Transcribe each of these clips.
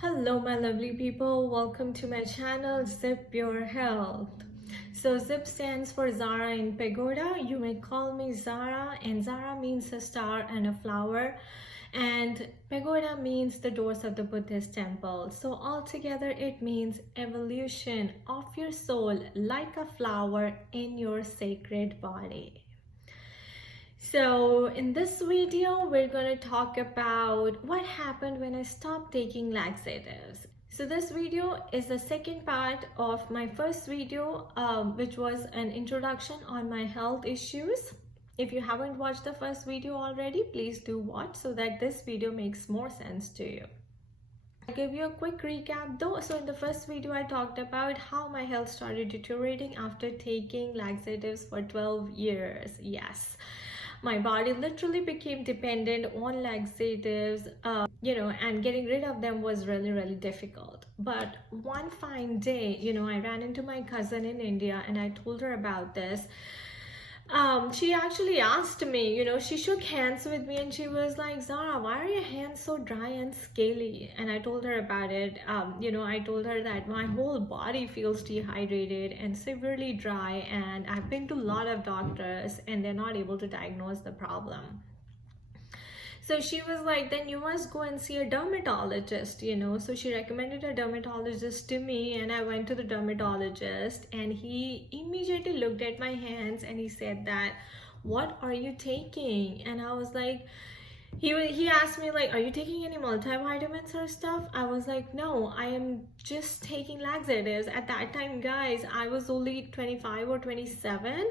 Hello my lovely people, welcome to my channel Zip Your Health. So Zip stands for Zara In Pagoda. You may call me Zara, and Zara means a star and a flower, and pagoda means the doors of the Buddhist temple. So altogether it means evolution of your soul like a flower in your sacred body. So in this video, we're going to talk about what happened when I stopped taking laxatives. So this video is the second part of my first video, which was an introduction on my health issues. If you haven't watched the first video already, please do watch so that this video makes more sense to you. I'll give you a quick recap though. So in the first video, I talked about how my health started deteriorating after taking laxatives for 12 years. Yes. My body literally became dependent on laxatives, and getting rid of them was really difficult. But one fine day, I ran into my cousin in India and I told her about this. She actually asked me, she shook hands with me and she was like, Zara, why are your hands so dry and scaly? And I told her about it. I told her that my whole body feels dehydrated and severely dry, and I've been to a lot of doctors and they're not able to diagnose the problem. So she was like, then you must go and see a dermatologist, So she recommended a dermatologist to me, and I went to the dermatologist and he immediately looked at my hands and he said that, what are you taking? And I was like, he asked me like, are you taking any multivitamins or stuff? I was like, no, I am just taking laxatives. At that time, guys, I was only 25 or 27.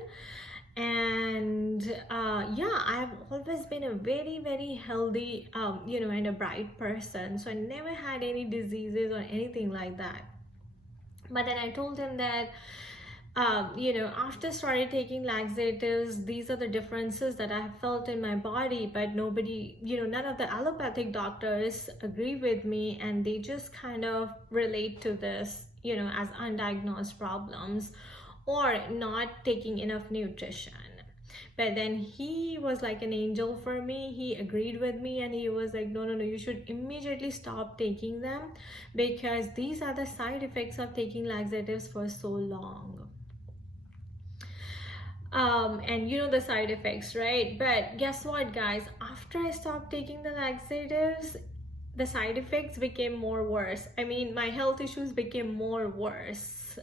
And I've always been a very healthy and a bright person, so I never had any diseases or anything like that. But then I told him that after started taking laxatives, these are the differences that I have felt in my body, but nobody, none of the allopathic doctors agree with me, and they just kind of relate to this as undiagnosed problems or not taking enough nutrition. But then he was like an angel for me. He agreed with me and he was like, no, you should immediately stop taking them because these are the side effects of taking laxatives for so long. And the side effects, right? But guess what, guys? After I stopped taking the laxatives, the side effects became more worse. I mean, my health issues became more worse.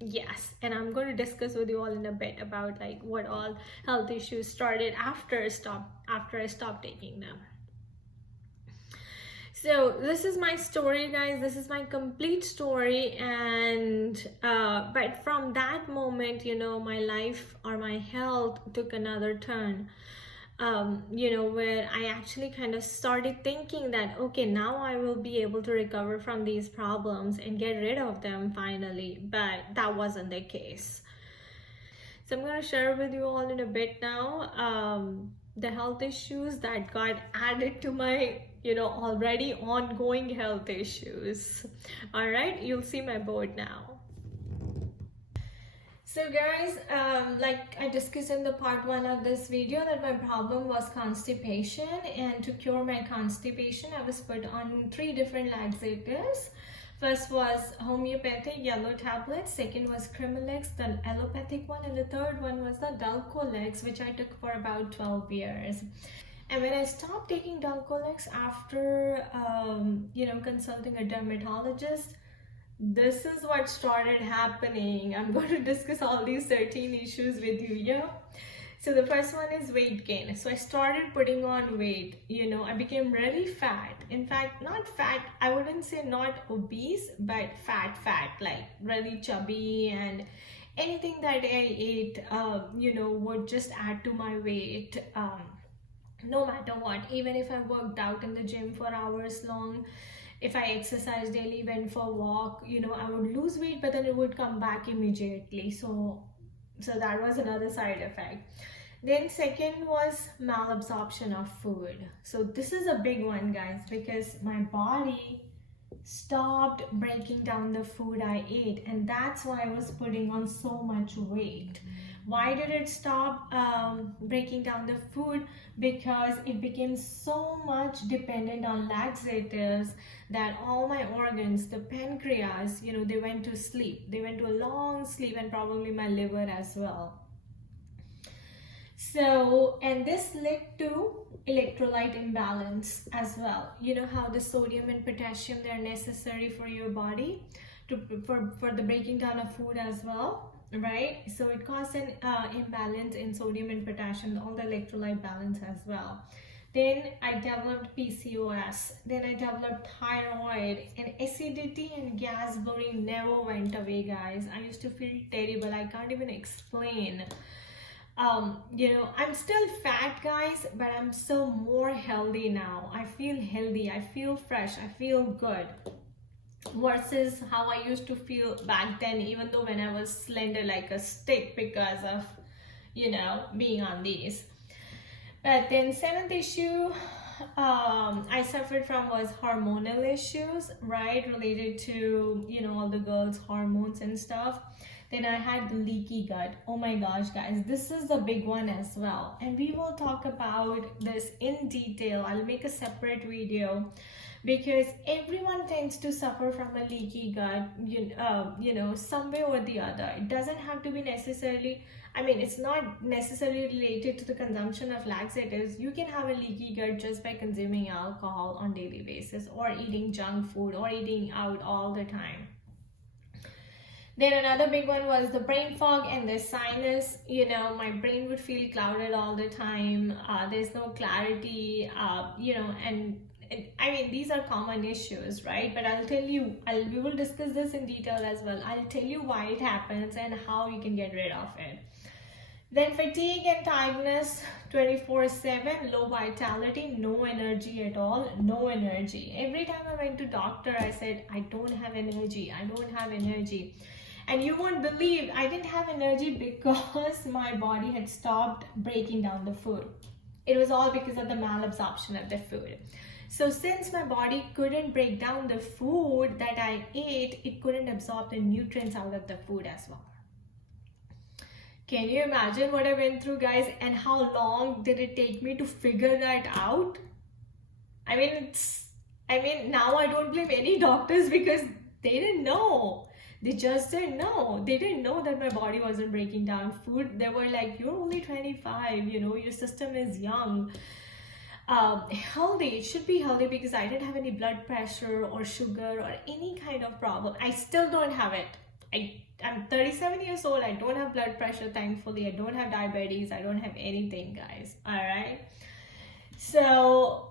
Yes, and I'm going to discuss with you all in a bit about like what all health issues started after I stopped taking them. So this is my story, guys. This is my complete story, and but from that moment, my life or my health took another turn. Where I actually kind of started thinking that, okay, now I will be able to recover from these problems and get rid of them finally, but that wasn't the case. So I'm going to share with you all in a bit now the health issues that got added to my already ongoing health issues. All right, you'll see my board now. So guys, like I discussed in the part 1 of this video, that my problem was constipation, and to cure my constipation I was put on 3 different laxatives. First was homeopathic yellow tablets, second was Crimilex, the allopathic one, and the third one was the Dulcolex, which I took for about 12 years. And when I stopped taking Dulcolex after consulting a dermatologist, this is what started happening. I'm going to discuss all these 13 issues with you here. So the first one is weight gain. So I started putting on weight. I became really fat. In fact, not fat, I wouldn't say not obese, but fat, like really chubby, and anything that I ate, would just add to my weight. No matter what, even if I worked out in the gym for hours long, if I exercise daily, went for a walk, I would lose weight, but then it would come back immediately. So that was another side effect. Then second was malabsorption of food. So this is a big one, guys, because my body stopped breaking down the food I ate, and that's why I was putting on so much weight. Why did it stop breaking down the food? Because it became so much dependent on laxatives that all my organs, the pancreas, they went to sleep. They went to a long sleep, and probably my liver as well. So, and this led to electrolyte imbalance as well. You know how the sodium and potassium, they're necessary for your body for the breaking down of food as well, right? So it caused an imbalance in sodium and potassium, all the electrolyte balance as well. Then I developed PCOS. Then I developed thyroid, and acidity and gas blowing never went away, guys. I used to feel terrible. I can't even explain. I'm still fat, guys, but I'm so more healthy now. I feel healthy, I feel fresh, I feel good versus how I used to feel back then, even though when I was slender like a stick because of being on these. But then seventh issue I suffered from was hormonal issues, right, related to all the girls' hormones and stuff. Then I had the leaky gut. Oh my gosh, guys, this is the big one as well, and we will talk about this in detail. I'll make a separate video because everyone tends to suffer from a leaky gut, some way or the other. It doesn't have to be necessarily, it's not necessarily related to the consumption of laxatives. You can have a leaky gut just by consuming alcohol on daily basis, or eating junk food, or eating out all the time. Then another big one was the brain fog and the sinus. My brain would feel clouded all the time. There's no clarity, and these are common issues, right? But I'll tell you, we will discuss this in detail as well. I'll tell you why it happens and how you can get rid of it. Then fatigue and tiredness 24/7, low vitality, no energy at all, no energy. Every time I went to doctor, I said, I don't have energy, I don't have energy. And you won't believe, I didn't have energy because my body had stopped breaking down the food. It was all because of the malabsorption of the food. So since my body couldn't break down the food that I ate, it couldn't absorb the nutrients out of the food as well. Can you imagine what I went through, guys? And how long did it take me to figure that out? Now I don't blame any doctors because they didn't know. They just didn't know. They didn't know that my body wasn't breaking down food. They were like, you're only 25, your system is young. Healthy, it should be healthy, because I didn't have any blood pressure or sugar or any kind of problem. I still don't have it. I'm 37 years old. I don't have blood pressure, thankfully. I don't have diabetes. I don't have anything, guys. All right. So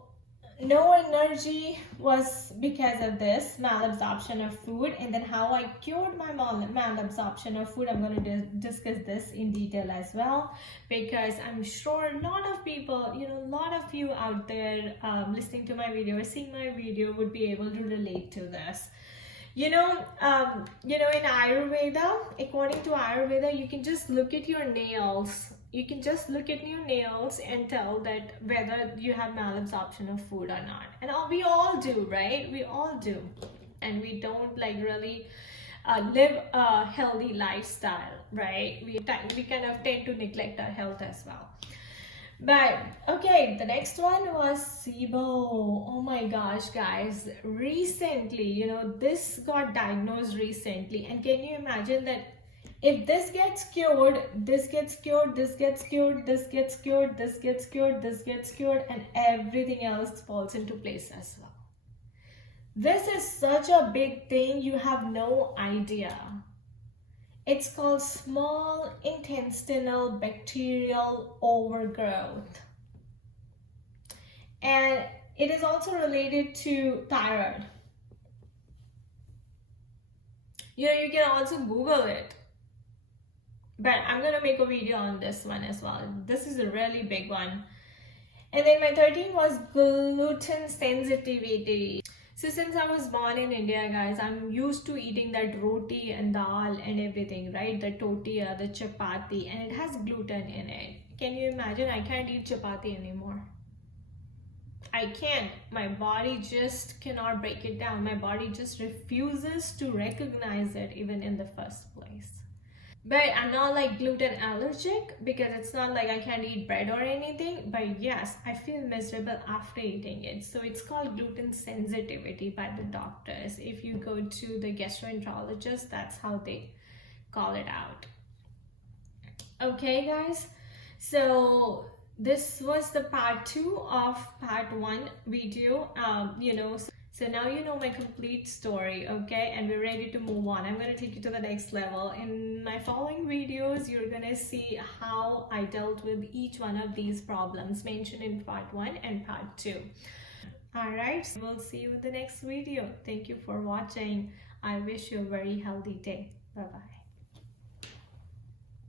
no energy was because of this malabsorption of food. And then how I cured my malabsorption of food, I'm going to discuss this in detail as well, because I'm sure a lot of people, a lot of you out there listening to my video or seeing my video would be able to relate to this. In Ayurveda, according to Ayurveda, you can just look at your nails. You can just look at your nails and tell that whether you have malabsorption of food or not. And we all do, right? We all do. And we don't really live a healthy lifestyle, right? We kind of tend to neglect our health as well. But okay, the next one was Sibo. Oh my gosh, guys, recently, this got diagnosed recently. And can you imagine that if this gets cured, this gets cured, this gets cured, this gets cured, this gets cured, this gets cured, and everything else falls into place as well. This is such a big thing, you have no idea. It's called small intestinal bacterial overgrowth. And it is also related to thyroid. You can also Google it. But I'm going to make a video on this one as well. This is a really big one. And then my 13 was gluten sensitivity. So since I was born in India, guys, I'm used to eating that roti and dal and everything, right? The tortilla, the chapati, and it has gluten in it. Can you imagine? I can't eat chapati anymore. I can't. My body just cannot break it down. My body just refuses to recognize it even in the first place. But I'm not like gluten allergic, because it's not like I can't eat bread or anything. But yes, I feel miserable after eating it. So it's called gluten sensitivity by the doctors. If you go to the gastroenterologist, that's how they call it out. Okay, guys. So this was the part 2 of part 1 video. So now you know my complete story, okay? And we're ready to move on. I'm gonna take you to the next level. In my following videos, you're gonna see how I dealt with each one of these problems mentioned in part 1 and part 2. Alright, so we'll see you in the next video. Thank you for watching. I wish you a very healthy day. Bye-bye.